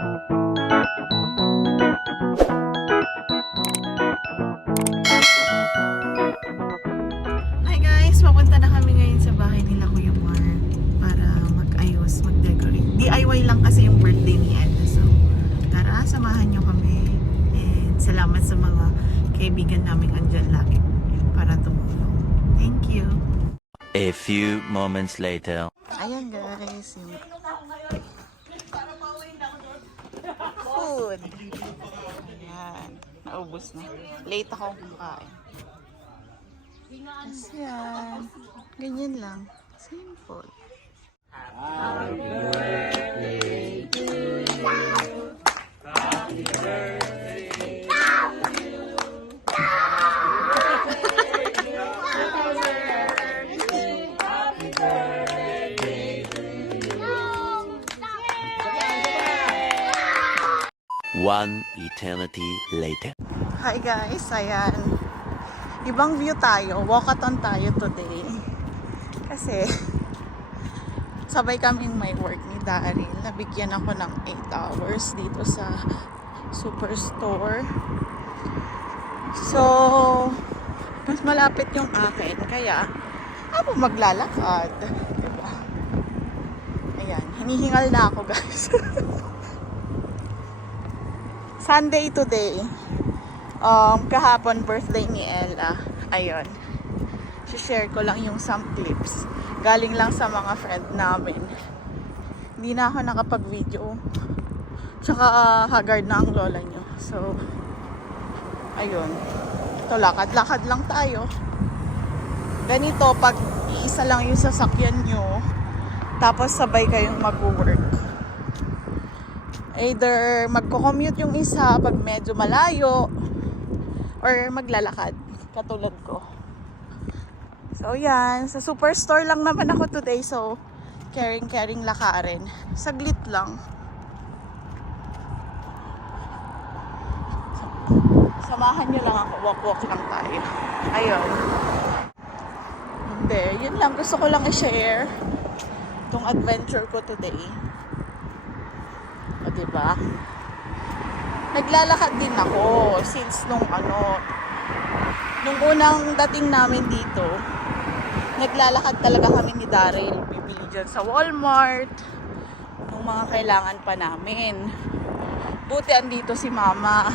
Hi guys! Papunta na kami ngayon sa bahay nila Kuya Mark para mag-ayos, mag-decorate. DIY lang kasi yung birthday ni Ella. So, tara, samahan nyo kami. And salamat sa mga kaibigan namin andyan lagi para tumulong. Thank you! A few moments later. Ayan guys, yung food. Ayan, naubos na. Late ako kumain. Kasi yan, ganyan lang. Simple. One eternity later. Hi guys, ayan. Ibang view tayo. Walkathon tayo today. Kasi sabay kaming may work ni Daryl. Nabigyan ako ng 8 hours dito sa Superstore. So, mas malapit yung akin. Kaya, ako maglalakad. Diba? Ayan, hinihingal na ako guys. Sunday today. Kahapon birthday ni Ella. Ayun. share ko lang yung some clips. Galing lang sa mga friend namin. Hindi na ako nakapag-video. Tsaka haggard na ang lola nyo. So, ayun. Ito, lakad-lakad lang tayo. Ganito, pag iisa lang yung sasakyan nyo, tapos sabay kayong mag-work. Either magko-commute yung isa pag medyo malayo, or maglalakad, katulad ko. So yan, sa Superstore lang naman ako today, so caring lakarin. Saglit lang. Samahan nyo lang ako, walk lang tayo. Ayun. Hindi, yun lang, gusto ko lang i-share itong adventure ko today. O diba? Naglalakad din ako since nung unang dating namin dito. Naglalakad talaga kami ni Daryl. Bibili dyan sa Walmart ng mga kailangan pa namin. Buti andito si Mama.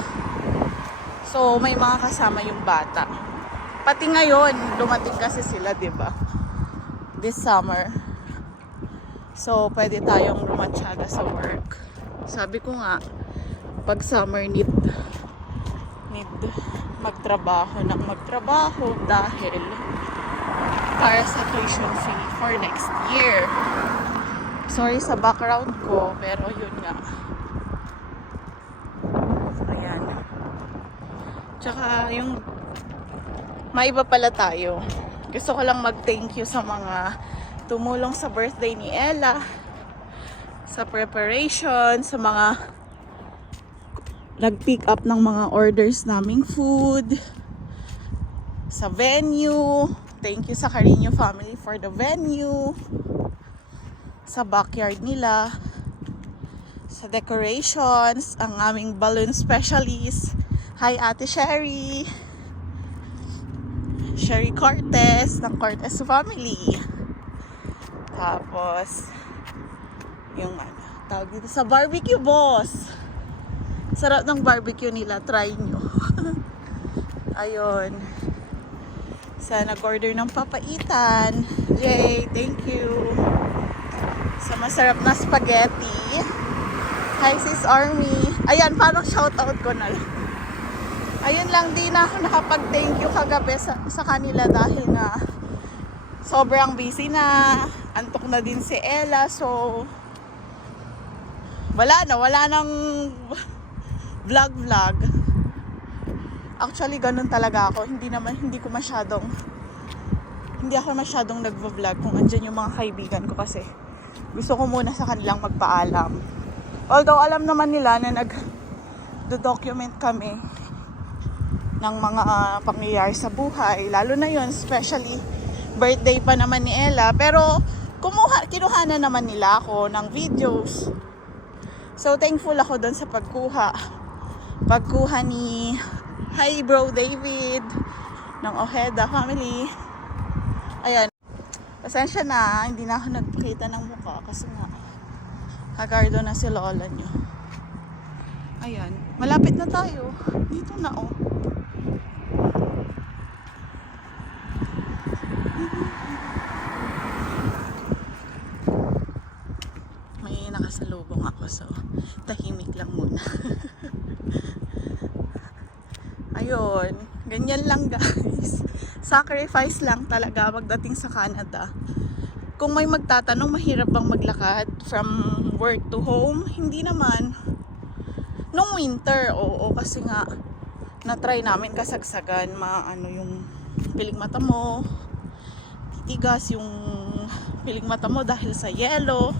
So may mga kasama yung bata. Pati ngayon, dumating kasi sila, diba? This summer. So pwede tayong lumatsyaga sa work. Sabi ko nga, pag summer need magtrabaho dahil para sa tuition fee for next year. Sorry sa background ko, pero yun nga. Ayan. Tsaka yung maiba pala tayo. Gusto ko lang mag-thank you sa mga tumulong sa birthday ni Ella, sa preparation, sa mga nag-pick up ng mga orders naming food, sa venue. Thank you sa Carino family for the venue, sa backyard nila, sa decorations, ang aming balloon specialist. Hi Ate Sherry Cortez ng Cortez family. Tapos yung tawag dito sa barbecue boss. Sarap ng barbecue nila, try nyo. Ayun. Sa nag-order ng papaitan. Yay, thank you. Sa masarap na spaghetti. Hi sis Army. Ayan, parang shoutout ko na lang. Ayun lang, di na ako nakapag-thank you kagabi sa kanila dahil nga sobrang busy na. Antok na din si Ella, so wala nang vlog. Actually, ganun talaga ako. Hindi ako masyadong nagvo-vlog kung andyan yung mga kaibigan ko kasi gusto ko muna sa kanilang magpaalam. Although, alam naman nila na nag-document kami ng mga pangyayari sa buhay. Lalo na yun, especially birthday pa naman ni Ella. Pero, kinuha na naman nila ako ng videos So, thankful ako doon sa pagkuha. Pagkuha ni Hi Bro David ng Ojeda family. Ayan. Pasensya na, hindi na ako nagkita ng mukha kasi nga kagardo na si lola nyo. Ayan. Malapit na tayo. Dito na oh. May nakasalubong ako so tahimik lang muna. Ayun. Ganyan lang guys. Sacrifice lang talaga pagdating sa Canada. Kung may magtatanong, mahirap bang maglakad from work to home? Hindi naman. Nung winter, oo, kasi nga na-try namin kasagsagan, maano yung piling mata mo, titigas yung piling mata mo dahil sa yelo.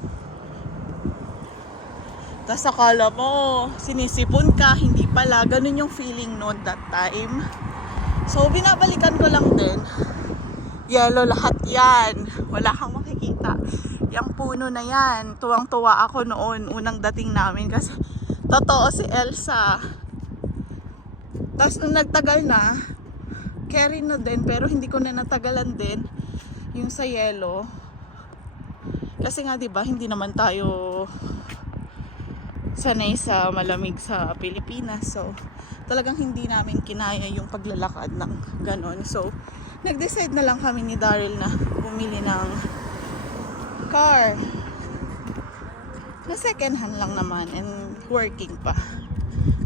Tapos akala mo, sinisipon ka, hindi pala. Ganun yung feeling noon that time. So, binabalikan ko lang din. Yellow lahat yan. Wala kang makikita. Yung puno na yan. Tuwang-tuwa ako noon, unang dating namin. Kasi, totoo si Elsa. Tapos, nung nagtagal na, carry na din. Pero, hindi ko na natagalan din yung sa yellow. Kasi nga, diba, hindi naman tayo sanay sa malamig sa Pilipinas. So, talagang hindi namin kinaya yung paglalakad ng ganon. So, nag-decide na lang kami ni Daryl na bumili ng car. Na second hand lang naman and working pa.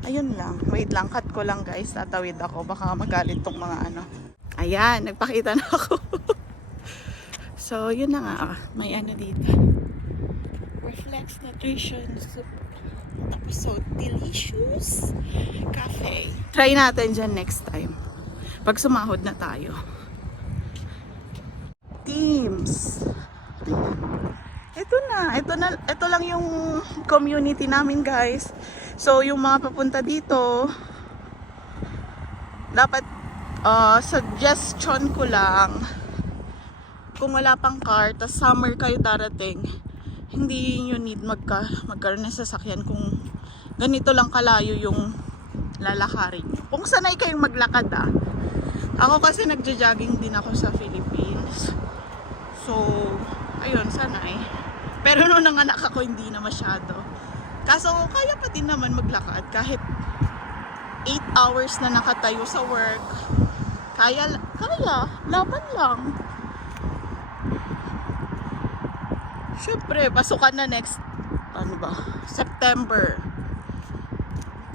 Ayun lang. Wait lang, cut ko lang guys. Tatawid ako. Baka magalit tong mga ano. Ayan, nagpakita na ako. So, yun na nga. May ano dito. Reflex Nutrition Soup. Tapos so delicious cafe. Try natin dyan next time. Pag sumahod na tayo. Teams. Ito lang yung community namin guys. So yung mga papunta dito, dapat suggestion ko lang, kung wala pang car, tas summer kayo darating, hindi nyo need magkaroon ng sasakyan kung ganito lang kalayo yung lalakarin nyo. Kung sanay kayong maglakad Ako kasi nagja-jogging din ako sa Philippines. So, ayun, sanay. Pero nung nanganak ako, hindi na masyado. Kaso, kaya pa din naman maglakad kahit 8 hours na nakatayo sa work. Kaya, laban lang. Siyempre, pasukan na next, September.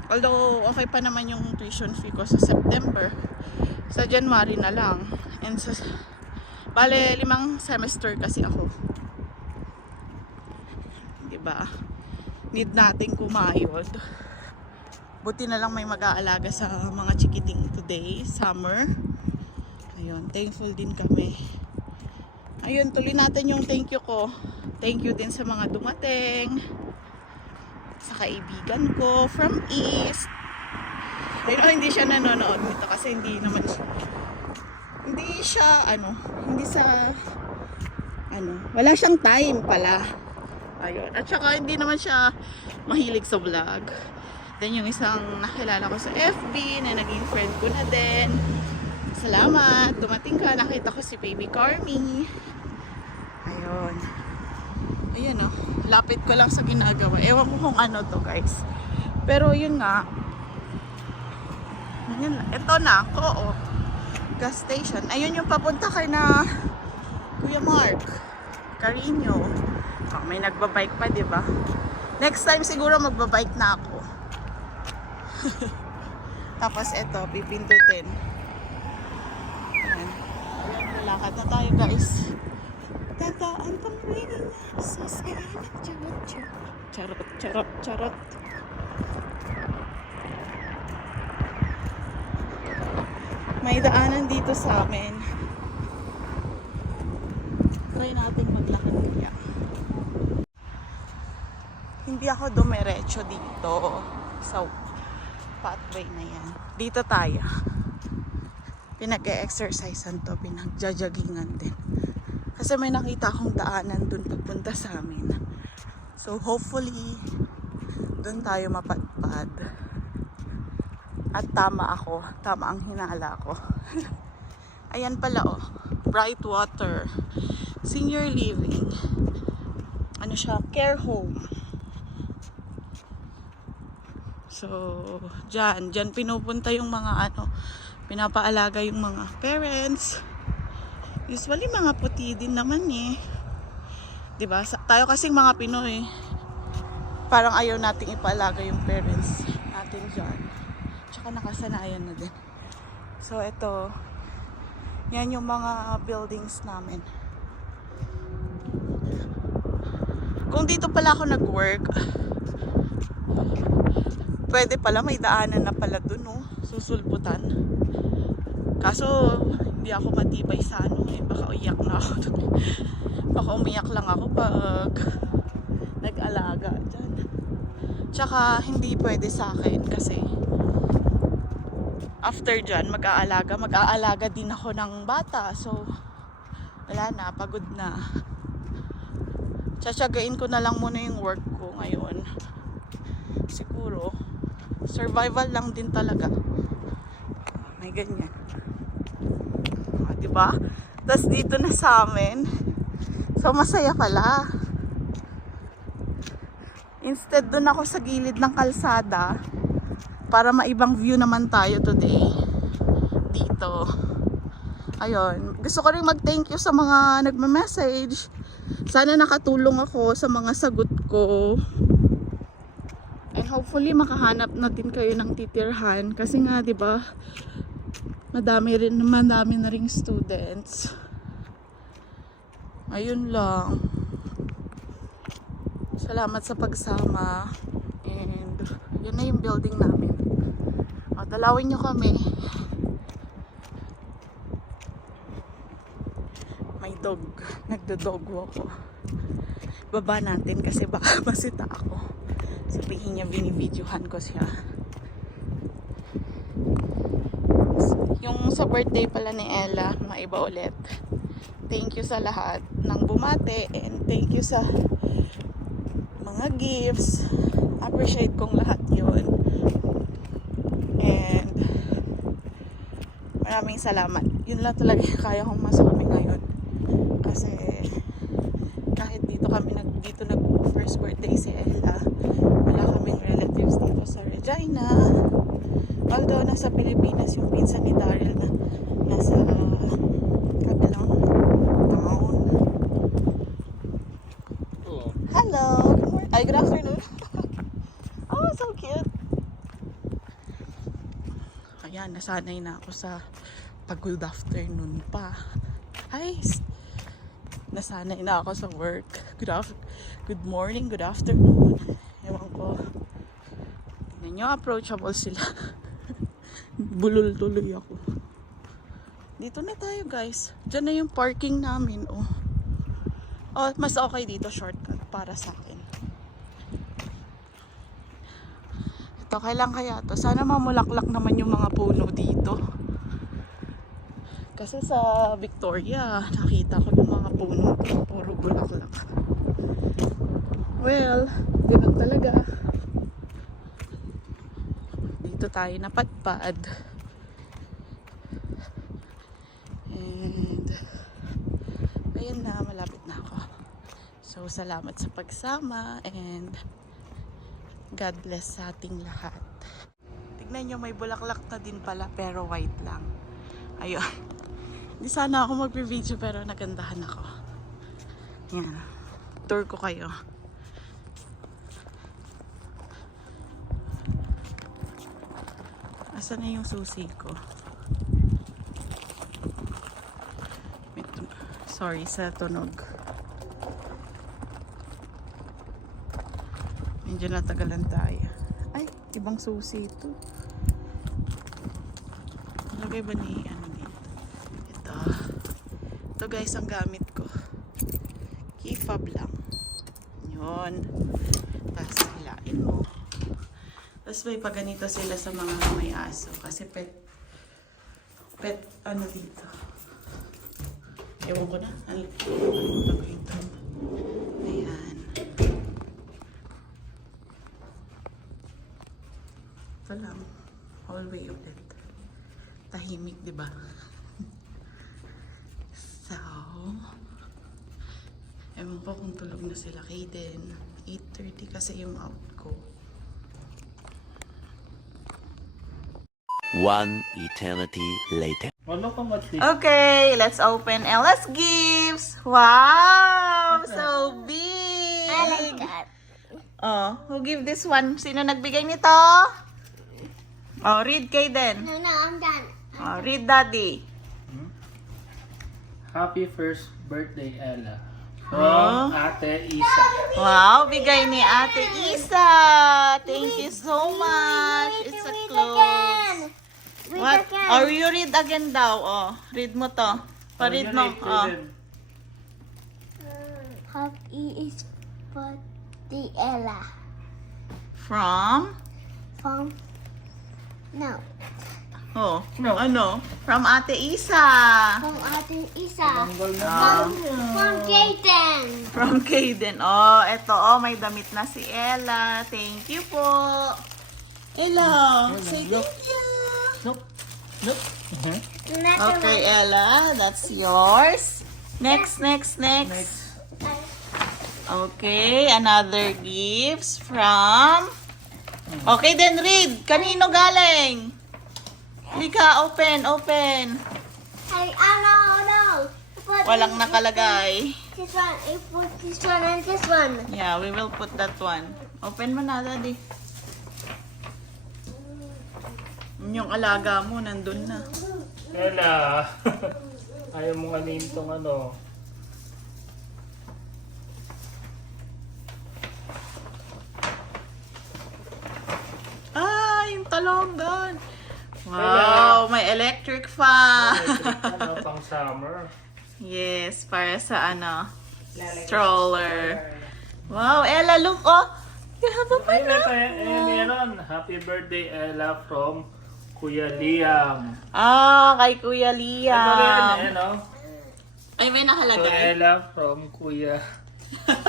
Although, okay pa naman yung tuition fee ko sa September. Sa January na lang. And bale, 5 semester kasi ako. Diba? Need nating kumayod. Buti na lang may mag-aalaga sa mga chikiting today, summer. Ayun, thankful din kami. Ayun, tuloy natin yung thank you ko. Thank you din sa mga dumating, sa kaibigan ko from East. Ayun, hindi siya nanonood nito kasi hindi wala siyang time pala. Ayun, at saka hindi naman siya mahilig sa vlog. Then yung isang nakilala ko sa FB na naging friend ko na din. Salamat, dumating ka, nakita ko si Baby Carmi. Ayun. Ayan lapit ko lang sa ginagawa. Ewan ko kung ano to guys. Pero yun nga. Ito na, gas station. Ayun yung papunta kay na Kuya Mark Carino. May nagbabike pa, diba? Next time siguro magbabike na ako. Tapos ito, pipindutin. Ayan. Lalakad na tayo guys. Tataan pang raining sa sarap. Charot. May daanan dito sa amin. Try natin maglakad kaya. Hindi ako dumiretso dito sa pathway na yan. Dito tayo. Pinag-e-exercisean to, pinag-joggingan din. Kasi may nakita akong daanan dun pagpunta sa amin. So hopefully Doon tayo mapadpad. At tama ako. Tama ang hinala ko. Ayan pala oh. Brightwater. Senior living. Ano siya? Care home. So, dyan pinupunta yung mga ano, pinapaalaga yung mga parents. Usually mga puti din naman eh. 'Di ba? Tayo kasing mga Pinoy, parang ayaw nating ipaalaga yung parents natin dyan. Tsaka nakasanayan na din. So, ito. Yan yung mga buildings namin. Kung dito pala ako nag-work, pwede pala may daanan na pala dun, no? Susulputan. Kaso, hindi ako matibay sa ano eh. Baka umiyak na ako. Baka umiyak lang ako pag nag-alaga dyan. Tsaka, hindi pwede sa akin kasi after dyan, mag-aalaga din ako ng bata. So, wala na, pagod na. Tsatsagain ko na lang muna yung work ko ngayon. Siguro, survival lang din talaga. May ganyan. Diba? Tapos dito na sa amin. So, masaya pala. Instead, dun ako sa gilid ng kalsada para maibang view naman tayo today. Dito. Ayun. Gusto ko rin mag-thank you sa mga nagme-message. Sana nakatulong ako sa mga sagot ko. And hopefully makahanap na din kayo ng titirhan kasi nga 'di ba? Madami na ring students. Ayun lang. Salamat sa pagsama. And yun na yung building namin. O, dalawin nyo kami. May dog. Nagdo-dog walk ako. Baba natin kasi baka masita ako. Sabihin niya binibidyohan ko siya. Yung sa birthday pala ni Ella, maiba ulit. Thank you sa lahat ng bumate and thank you sa mga gifts. Appreciate kong lahat yun. And maraming salamat. Yun lang talaga yung kaya kong masabi ngayon. Kasi kahit dito nag first birthday si Ella, wala kaming relatives dito sa Regina. Although nasa Pilipinas yung pinsan ni Daryl na nasa kabilang town. Hello! Good morning. Ay, good afternoon. Oh, so cute. Ayan, nasanay na ako sa pag-good afternoon pa. Hi! Nasanay na ako sa work. Good morning, good afternoon. Ewan ko. Tingnan nyo, approachable sila. Bulol tuloy ako. Dito na tayo guys. Diyan na yung parking namin. Oh, mas okay dito, shortcut para sa akin. Ito, kailan kaya to? Sana mamulaklak naman yung mga puno dito. Kasi sa Victoria, nakita ko yung mga puno. Puro bulaklak. Well, ganun talaga. Dito tayo napadpad. And ayun na, malapit na ako. So, salamat sa pagsama and God bless sa ating lahat. Tignan nyo, may bulaklak na din pala pero white lang. Ayun. Hindi sana ako mag-video pero nagandahan ako. Yan. Tour ko kayo. Asan na yung susi ko? Sorry sa tunog. Medyo natagalan tayo. Ay, ibang susi ito. Lagay ba ni ano dito? Ito guys ang gamit ko. Key fob lang. Yun. Tapos hilain mo. Tapos may paganito sila sa mga may aso. Kasi pet ano dito. Ewan ko na. Ano ko ito. Ayan. Ito lang. Hallway ulit. Tahimik, di ba? So, ewan pa kung tulog na sila Kaden. 8:30 kasi yung out ko. One eternity later. Ano ka matli? Okay, let's open Ella's gifts. Wow! So big! I like that. Oh, who give this one? Sino nagbigay nito? Oh, read Kaden. No, I'm done. Oh, read Daddy. Happy first birthday, Ella. From Oh. Ate Isa. Wow, bigay ni Ate Isa. Thank you so much. It's a Read clothes. again. Read What? again. Or you read again daw. Oh, read mo to. Pa-read mo. Oh. Happy is birthday Ella. From? From no. Oh, ano? From Ate Isa. From Ate Isa. Oh. From Jaden. From Kaden. Oh, eto. Oh, may damit na si Ella. Thank you po. Ella, say thank you. Nope. Nope. Another Okay, Ella, that's yours. Next. Okay, another gifts from... Okay, then read. Kanino galing? Lika, open. Hey, no. Put Walang nakalagay. This one. I put this one and this one. Yeah, we will put that one. Open mo na, Daddy. Yung alaga mo, nandun na. Ella. Ayaw mo kanin tong ano. Ah, yung talong doon. Wow, may electric fan. Ano pang summer? Yes, para sa stroller. Wow, Ella, look, oh. You have a Ay, pineapple. meron. Happy birthday, Ella, from Kuya Liam. Ah, kay Kuya Ano Liam. yan, ano? Ay, may To nakalagay. Ella from Kuya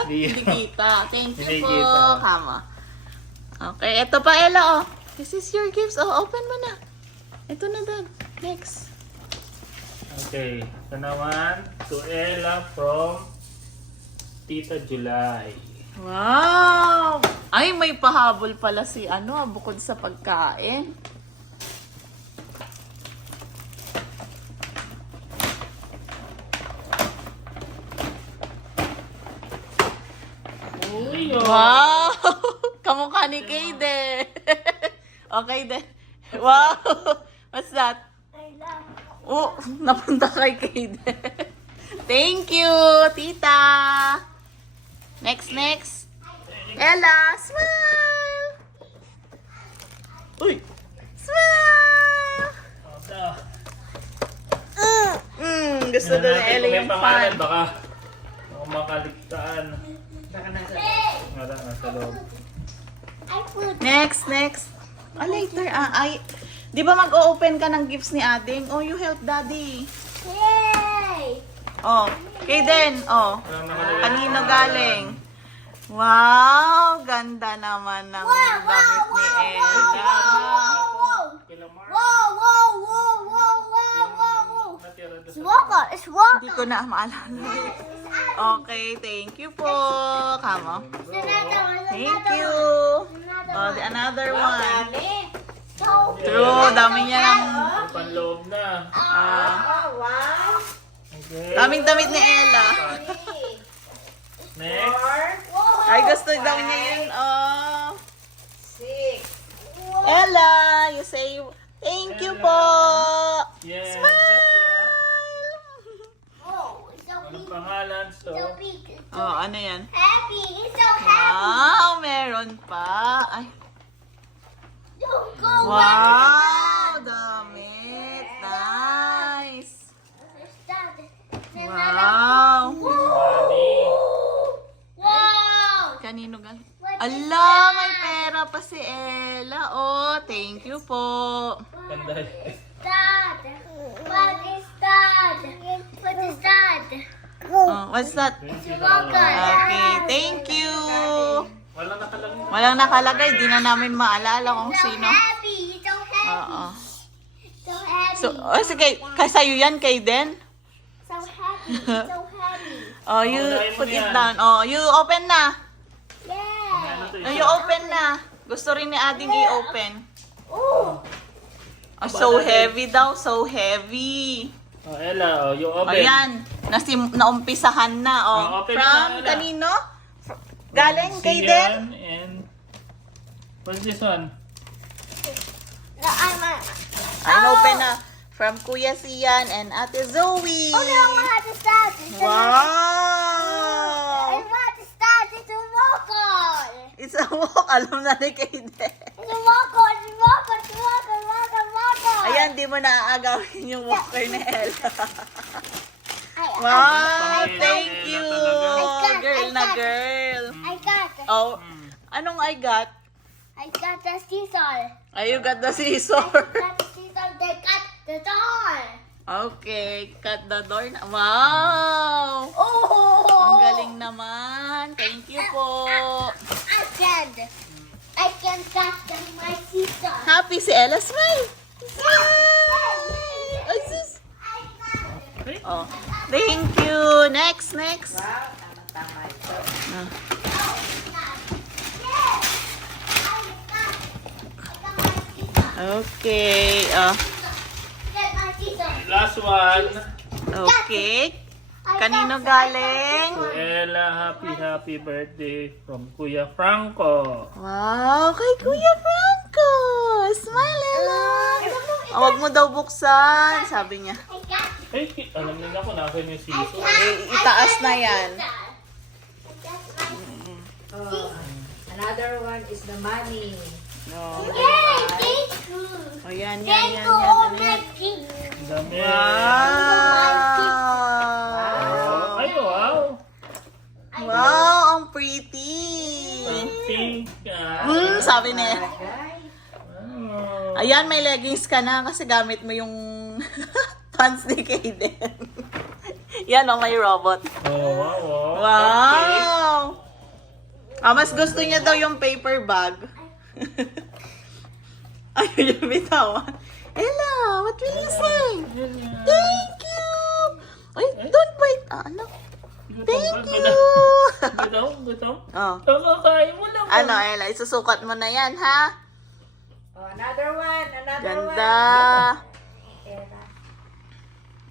Liam. Hindi Thank you Hindi po. kita. Kama. Okay, ito pa, Ella, oh. This is your gifts. Oh, open mo na. Ito na, Dad. Next. Okay. Ito naman, to Ella from Tita July. Wow! Ay, may pahabol pala si bukod sa pagkain. Uy, oh. Wow! Kamukha ni Kaden. Okay, then. Wow! What's that? I love. Oh, napunta kay Kaden. Thank you, tita. Next. Ella, smile! Uy! Smile! Gusto Tingnan doon ni natin Ella kung may yung pangalan, fan. baka makaligtaan. Nasa loob. I put. Next. Later. Ay, di ba mag-o-open ka ng gifts ni Ading? Oh, you help Daddy. Yay! Oh, Kaden. Oh, Walang nakalagay kanino na pangalan. galing? Wow, ganda naman ng damit ni Ella. Kila Mark, Whoa! natira doon It's sa- Walker. It's Walker. Hindi ko na maalala. Okay, thank you po. Kamo. Thank you. Oh, another one. True, dami niya ng... May panloob na. Okay. Daming damit ni Ella. Next. Ay, gusto daw niya yun. Oh. Ella, you say thank you po. Yes. Smile. Oh, it's so Anong big. pangalan? So, So big. Oh, ano yan? Happy. It's so happy. Wow, meron pa. Ay, Don't go wow, damit. Nice. Wow. money. Wow. Kanino galing? Ala, may pera pa si Ella. Oh, thank you po. Ganda. Dad. What is that? What is that? Oh, what's that? Walker. Okay, thank you. Walang nakalagay. Walang nakalagay, di na namin maalala kung So sino. happy. sige, sa'yo yan, Kaden. So heavy. So heavy. Oh, you Unahin mo put it yan. down. Oh, you open na. Yeah. Ano to, Oh, isa? you open na. Gusto rin ni Ading i-open. Oh. Oh, so heavy daw, so heavy. Oh, Ella, oh, yung Oh, oven. yan. Naumpisahan na. Oh, Oh, open from na, Ella. kanino? Galing, Kaden? Sian and what's this one? No, I'm Ang open na. From Kuya Sian and Ate Zoe. Oh, no, I want to start. I Wow! want to start. It's a walk on. It's a walk. Alam na ni Kaden. It's a walk on. It's a walk on. It's a walk on. Walk on. Walk on. Ayan, di mo naaagawin yung walker ni Ella. I Wow! Ay, Thank Ella you! talaga. Girl na girl. got. Oh, anong I got? I got the scissors. Ay, you got the scissor. Got the scissors. They got the door. Okay, cut the door na. Wow! Oh. Ang galing naman. Thank you po. I can cut my scissors. Happy si Ella. Smile! Smile! Ay, sus. I got it. Oh, thank you. Next. Okay. Last one. Okay. Kanino galing? To Ella, happy birthday from Kuya Franco. Wow, kay Kuya Franco. Smile, Ella. Ah, wag mo daw buksan, sabi niya. Ay, alam nila ko na yung siso. Itaas na yan. Another one is the money. No. Yay! Thank you. Oh, yan. Thank you, Ano yan? Maggie. Ang dami. Wow! Ay, wow. Wow, ang pretty. Ang pink. Sabi niya. Wow. Ayan, may leggings ka na kasi gamit mo yung pants ni Kaden. Yan, oh, may robot. Oh, wow. Wow! Ah, mas gusto niya daw yung paper bag. Ayun yung bitawan. Ella, what will you say? Thank you! Ay, don't bite. Ano? Thank you! Gutom. Oh. Kakakain mo lang. Ano, Ella, isusukat mo na yan, ha? Oh, another one. Ganda!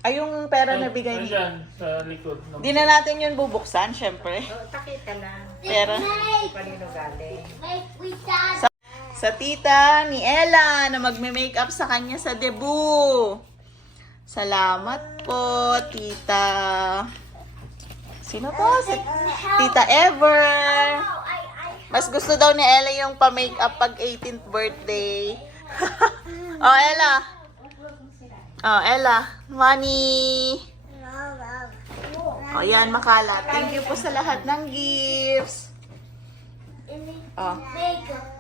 Ay, yung pera na bigay niya. Ayan, sa likod. Di na natin yun bubuksan, syempre. Oh, pakita lang. Pera. Kanino galing? Make we dance. Sa tita ni Ella na magme-makeup sa kanya sa debut. Salamat po, tita. Sino to? Si Tita Ever. Mas gusto daw ni Ella yung pa-makeup pag 18th birthday. Oh, Ella. Oh, Ella. Money. Oh, yan, makalat. Thank you po sa lahat ng gifts. Oh. Make it.